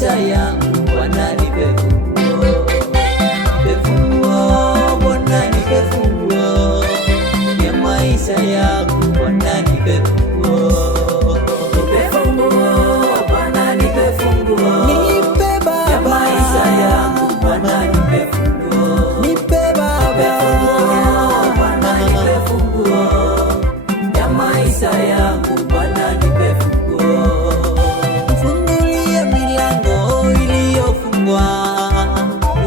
maisha yangu Bwana nipe funguo, nipe funguo Bwana nipe funguo ya maisha yangu Bwana nipe funguo, nipe funguo Bwana nipe funguo, nipe Baba ya maisha yangu Bwana nipe funguo, nipe Baba Bwana nipe funguo ya maisha yangu Bwana nipe funguo. Fungulie milango iliyofungwa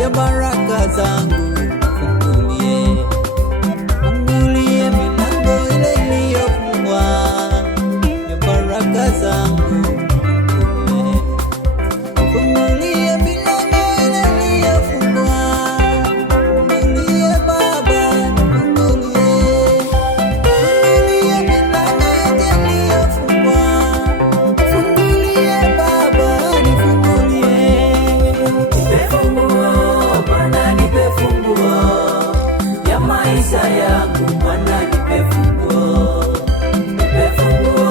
ya baraka zangu, fungulie, fungulie milango ile iliyofungwa ya baraka zangu, fungulie, fungulie milango ile iliyofungwa, fungulie Baba, fungulie, fungulie milango yote iliyofungwa, fungulie Baba, nifungulie. Nipe funguo Bwana, nipe funguo ya maisha yangu Bwana, nipe funguo, nipe funguo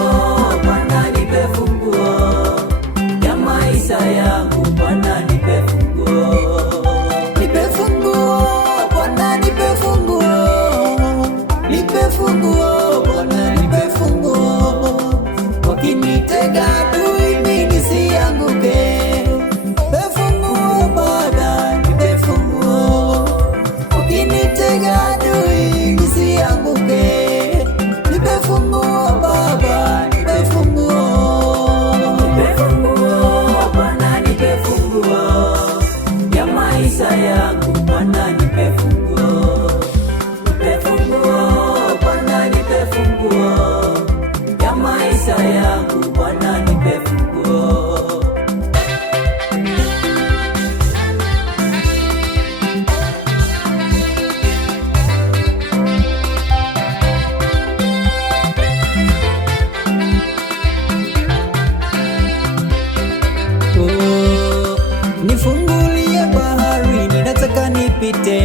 Bwana, nipe funguo ya maisha yangu Bwana, nipe funguo, nipe funguo Bwana, nipe funguo, nipe funguo Bwana, nipe funguo, wakinitega adui mimi nisianguke. Nipe funguo Baba, nipe funguo, wakinitega adui nisianguke. Nipe funguo Baba, nipe funguo, nipe funguo Bwana, nipe funguo ya maisha yangu Bwana, nipe funguo, nipe funguo Bwana, nipe funguo ya maisha yangu Bwana, nipe funguo. Oh, nifungulie bahari, ninataka nipite.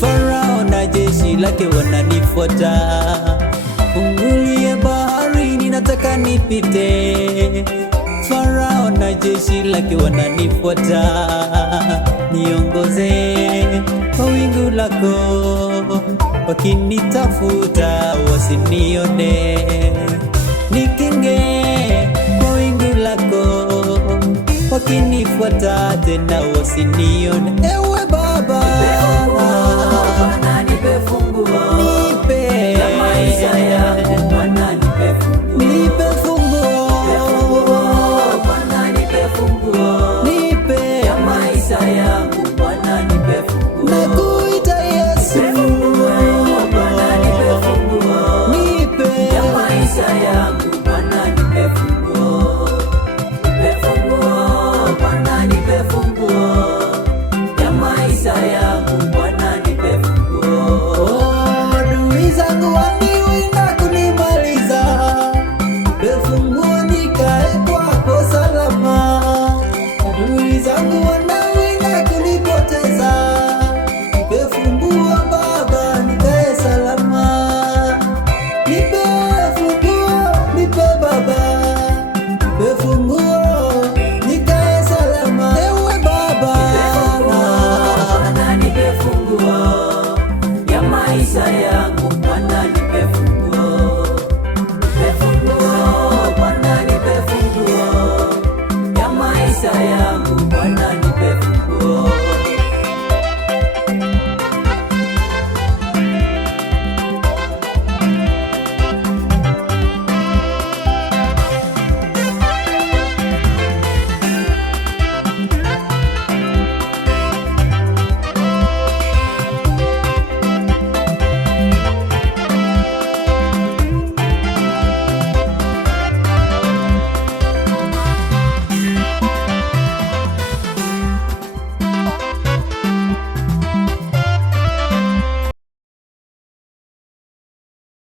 Farao na jeshi lake wananifuata. Fungulie bahari, ninataka nipite. Farao na jeshi lake wananifuata. Niongoze kwa wingu lako, wakinitafuta wasinione. Nikinge kwa wingu lako, wakinifuata tena wasinione. Ewe Baba, Bwana nipe funguo, nipe ya maisha yangu Bwana, nipe funguo, nipe funguo Bwana, nipe funguo, nipe ya maisha yangu Bwana, nipe funguo, nakuita Yesu, nipe funguo Bwana, nipe funguo, nipe ya maisha yangu Bwana, nipe funguo, nipe funguo Bwana, nipe funguo ya maisha yangu Bwana, nipe funguo. Oh, adui zangu waniwinda